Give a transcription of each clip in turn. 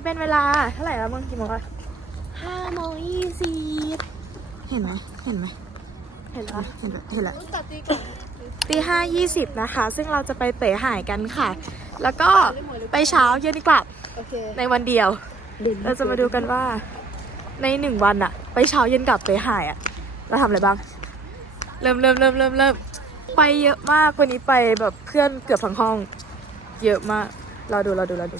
ตอนนี้เป็นเวลาเท่าไหร่แล้วมึงกี่โมงละห้าโมงยี่สิบเห็นไหมเห็นไหมเห็นอะเห็นแล้วเห็นแล้วตัดตีก่อนตีห้ายี่สิบนะคะ ซึ่งเราจะไปเป๋หายกันค่ะ แล้วก็ไปเช้าเย็นกลับโอเคในวันเดียว เราจะมาดูกันว่าในหนึ่งวันอะไปเช้าเย็นกลับไปหายอะเราทำอะไรบ้าง เริ่มเริ่มเริ่มเริ่มเริ่มไปเยอะมากวันนี้ไปแบบเพื่อนเกือบทั้งห้อง เยอะมาก เราดูเราดูเราดู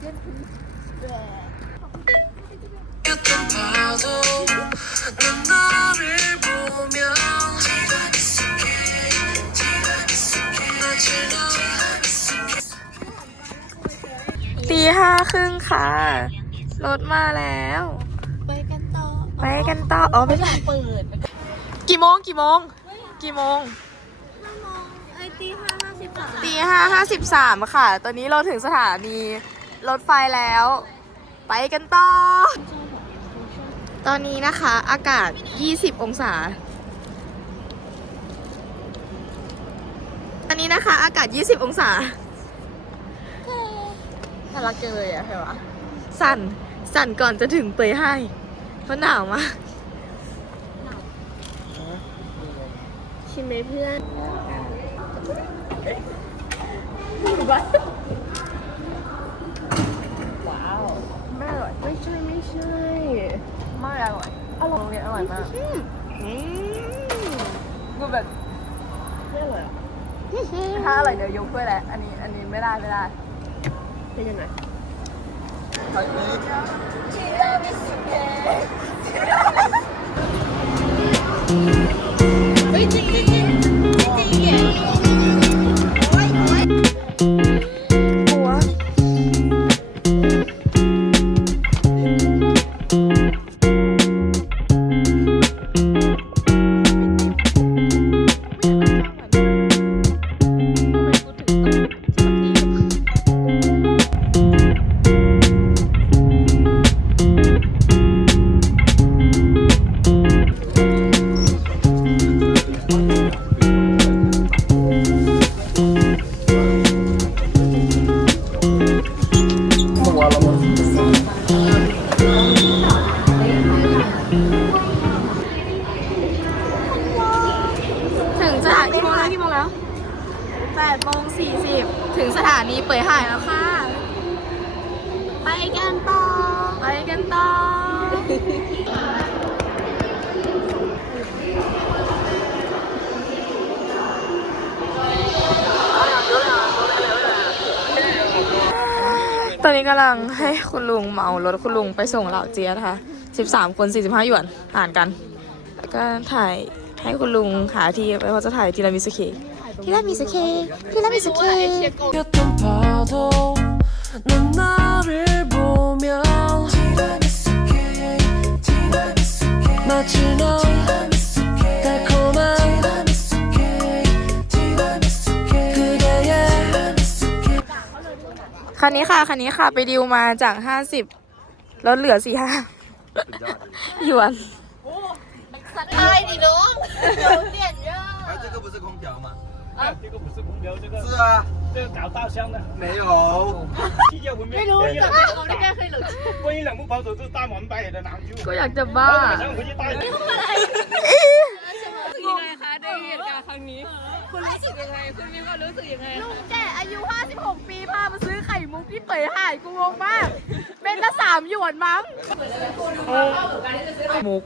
ตีห้าครึ่งค่ะ รถมาแล้ว ไปกันต่อ ไปกันต่อ อ๋อไม่ใช่เปิด กี่โมงกี่โมง กี่โมงห้าโมงไอตีห้าห้าสิบสามตีห้าห้าสิบสามค่ะ ตอนนี้เราถึงสถานี รถไฟแล้ว ไปกันต่อ ตอนนี้นะคะ อากาศ 20 องศา อันนี้นะคะ อากาศ 20 องศาน่ารักจังเลยอะใช่ปะสั่น สั่นก่อนจะถึงเปยให้ เพราะหนาวมากชิมไหมเพื่อน ว้าวไม่อร่อยไม่ใช่ไม่ใช่ ไม่ อร่อยอร่อยอร่อยมากกูแบบไม่อร่อยอะถ้าอร่อยเดี๋ยวยกถ้วยแหละ อันนี้อันนี้ไม่ได้ไม่ได้เป็นยังไงหั 8โมง40 ถึงสถานีเปิดหายแล้วค่ะ ไปกันต่อ ไปกันต่อ ตอนนี้กำลังให้คุณลุงเมารถคุณลุงไปส่งเหล่าเจียนะคะ13 คน 45 หยวน อ่านกัน แล้วก็ถ่ายให้คุณลุงหาที่ไปเพราะจะถ่ายทีละมิสเค ทีรามิสเคทีรามิสเค 던 파도 넌 나를 보며 지나니 속에 지나니 속에 마치 너 달콤한 지나니 속에 지나니 속에 그대의 지나니 속에 คันนี้ค่ะ คันนี้ค่ะ ไปดิวมาจาก 50ลดเหลือ 45หยวน ใช่ดิน้องเดี๋ยวเปลี่ยนเยอะ 哎，这个不是空调吗？ 啊，这个不是空调，这个是啊，这个搞大箱的，没有。气价文明。ไม่รู้ 关于 แต่ 冷 ว่าเขาไม่ได้เคยหลุด 关于冷不保守，这是大满百的拿去。 ก็อยากจะบ้า 我晚上回去带。 ยังไงคะในเหตุการณ์ครั้งนี้ คุณรู้สึกยังไง คุณมีความรู้สึกยังไง ลุงแก่อายุ 56 ปีพามาซื้อไข่มุกที่เป๋ยหายกูงงมาก เป็นละสามหยวนมั้งมุก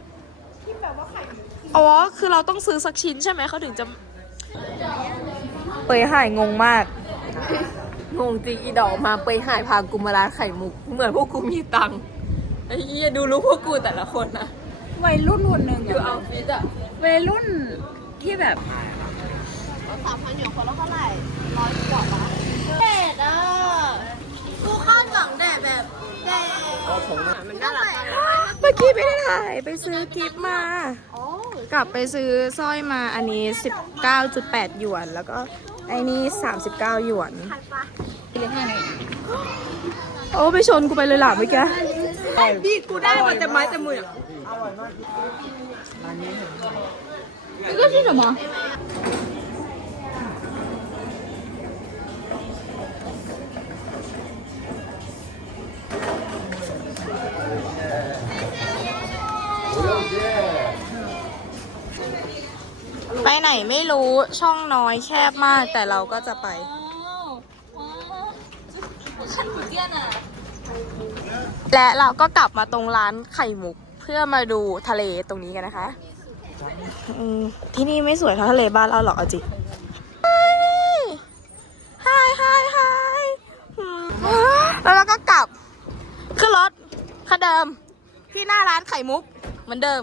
อ๋อ คือเราต้องซื้อสักชิ้นใช่ไหมเขาถึงจะ เป๋ยหายงงมาก งงจริงอีดอกมาไปหายพากูมาร้านไข่มุก เหมือนพวกกูมีตังค์ไอ้เหี้ยดูรู้พวกกูแต่ละคนนะวัยรุ่นคนหนึ่งดูอะเอาฟิตอะวัยรุ่นที่แบบสามพันหยวนคนละเท่าไหร่ร้อยกว่าบาทแดดอะกูคาดหวังแดดแบบแดดมันน่ารักมากเลยเมื่อกี้ไม่ได้ถ่ายไปซื้อกิฟต์มา กลับไปซื้อสร้อยมาอันนี้ 19.8 หยวนแล้วก็ไไอ้นี่ 39 หยวน โอ้ไปชนกูไปเลยหล่ะเมื่อกี้พี่กูได้มาแต่ไม้แต่มืออะนี่ก็ชื่อ什么 ไหนไม่รู้ช่องน้อยแคบมากแต่เราก็จะไป และเราก็กลับมาตรงร้านไข่มุกเพื่อมาดูทะเลตรงนี้กันนะคะอืมที่นี่ไม่สวยเท่าทะเลบ้านเราหรอกเอาจริงฮายฮายฮายแล้วเราก็กลับขึ้นรถคันเดิมที่หน้าร้านไข่มุกเหมือนเดิม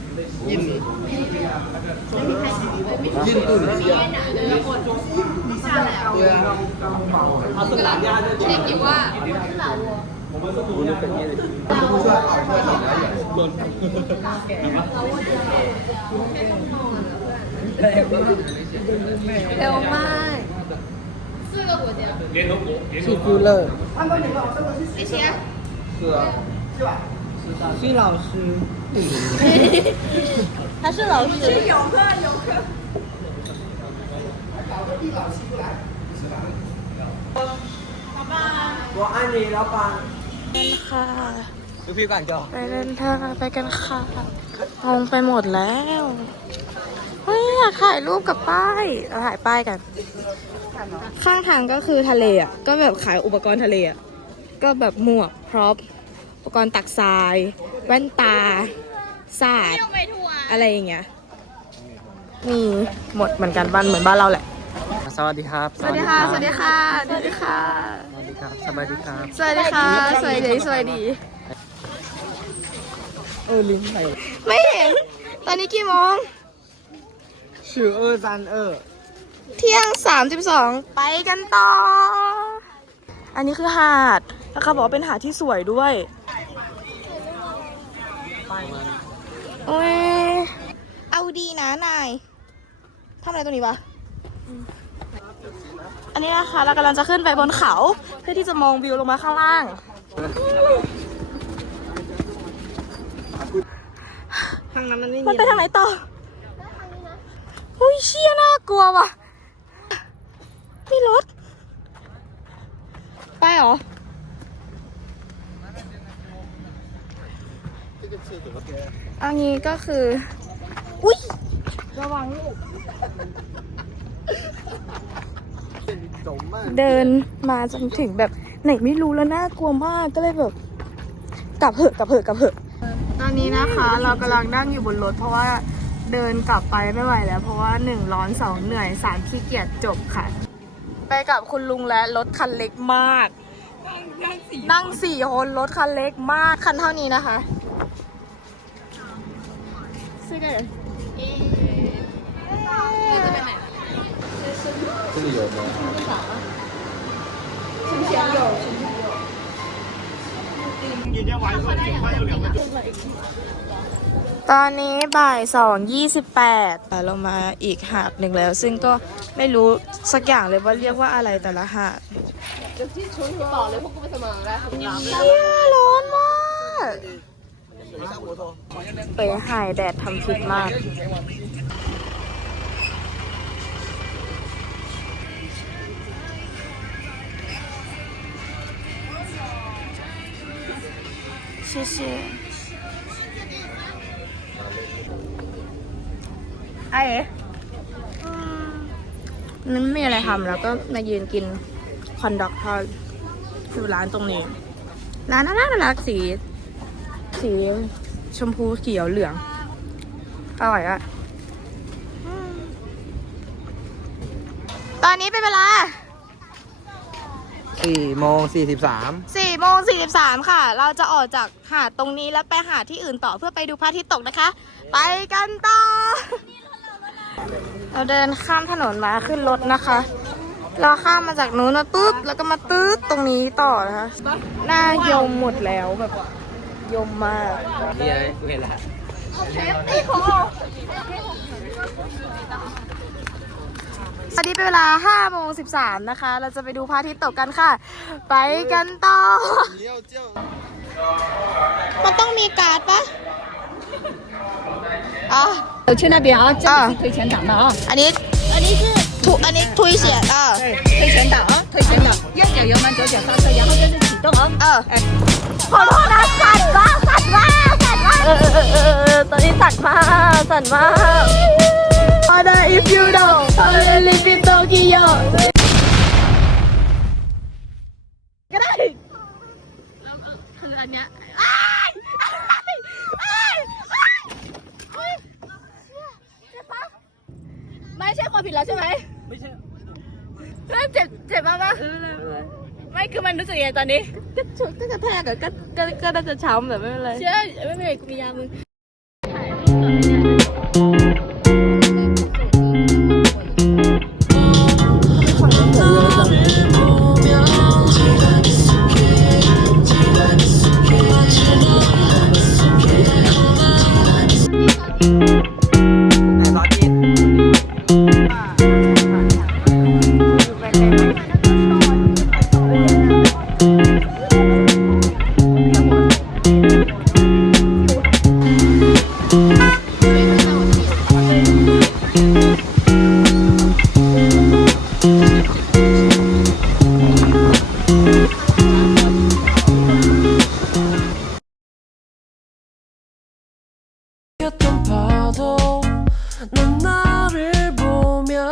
ยินตุ่นเอาสลัดยาด้วยเช็คว่า我们是读日本业的，不算好，不算好，轮。 联合国，联合是国。朱乐。谢谢。是啊。是吧？ 是老师。他是老师。我爱你，老板。 ค่ะ ดูพี่ก่อนจอ ไปเดินทางไปกันค่ะมองไปหมดแล้ว เฮ้ยอยากถ่ายรูปกับป้ายเราถ่ายป้ายกัน ข้างทางก็คือทะเลอ่ะ ก็แบบขายอุปกรณ์ทะเลอ่ะ ก็แบบหมวกพร็อพ อุปกรณ์ตักทราย แว่นตาสาดอะไรอย่างเงี้ยมีหมดเหมือนกันบ้านเหมือนบ้านเราแหละ สวัสดีครับ สวัสดีค่ะ สวัสดีค่ะ สวัสดีค่ะ สวัสดีครับ สวัสดีครับ สวัสดีค่ะ สวัสดีสวัสดี เออลิ้นไหนไม่เห็น ตอนนี้กี่โมงชื่อเออซันเออ เที่ยง 32 ไปกันต่อ อันนี้คือหาด แล้วเขาบอกว่าเป็นหาดที่สวยด้วย โอ้ยเอาดีนะนายทำอะไรตรงนี้วะ อันนี้นะคะเรากำลังจะขึ้นไปบนเขา เพื่อที่จะมองวิวลงมาข้างล่าง ทางนั้นมันไม่มันมีไปทางไหนต่ออุ้ยเชี่ยน่ากลัวว่ะ มีรถ ไปเหรอ อันนี้ก็คือ อุ้ยระวังลูก เดินมาจนถึงแบบไหนไม่รู้แล้วน่ากลัวมากก็เลยแบบกลับเหอะกลับเหอะกลับเหอะตอนนี้นะคะ เรากำลังนั่งอยู่บนรถเพราะว่าเดินกลับไปไม่ไหวแล้ว เพราะว่าหนึ่งร้อนสองเหนื่อยสามขี้เกียจจบค่ะ ไปกับคุณลุงและรถคันเล็กมาก นั่งสี่คนรถคันเล็กมากคันเท่านี้นะคะ ซื้อได้เลย 这里有吗？今天晚上九块有两个。 ตอนนี้บ่ายสองยี่สิบแปดเรามาอีกหาดหนึ่งแล้ว ซึ่งก็ไม่รู้สักอย่างเลยว่าเรียกว่าอะไรแต่ละหาดเฮียร้อนมาก ไปหายแดดทำพิษมาก谢谢。ไอ้นั้นไม่มีอะไรทำแล้วก็มายืนกินคอนดอกทอดอยู่ร้านตรงนี้ ร้านน่ารักน่ารักสี สีชมพูเขียวเหลือง อร่อยอะอืมตอนนี้เป็นเวลาสี่โมงสี่สิบสาม4โมง43 ค่ะ เราจะออกจากหาดตรงนี้แล้วไปหาดที่อื่นต่อเพื่อไปดูพระอาทิตย์ตกนะคะ ไปกันต่อ เราเดินข้ามถนนมาขึ้นรถนะคะ เราข้ามมาจากนู้นมาปุ๊บ แล้วก็มาตืดตรงนี้ต่อนะคะ หน้ายมหมดแล้วแบบ ยมมาก นี่ไงกูเห็นแล้ว ตอนนี้เป็นเวลา5โมง13นะคะ เราจะไปดูพระอาทิตย์ตกกันค่ะ ไปกันต่อ มันต้องมีการ์ดปะอ่ะ 有去那边啊，这啊个是推前挡的啊， อันนี้ อันนี้คือทุอันนี้ทุยเสียอ่ะ 对，推前挡啊，推前挡，右脚油门，左脚刹车，然后这是启动啊。 เออ ขอโทษนะสั่นมากสั่นมากสั่นมากเออเออเออเออตอนนี้สั่นมากสั่นมาก ชนก็กระแทกอะก็ก็ก็น่าจะช้ำแต่ไม่เป็นไร เชื่อไม่เป็นไรกูมียามึง 어떤 파도 넌 나를 보면.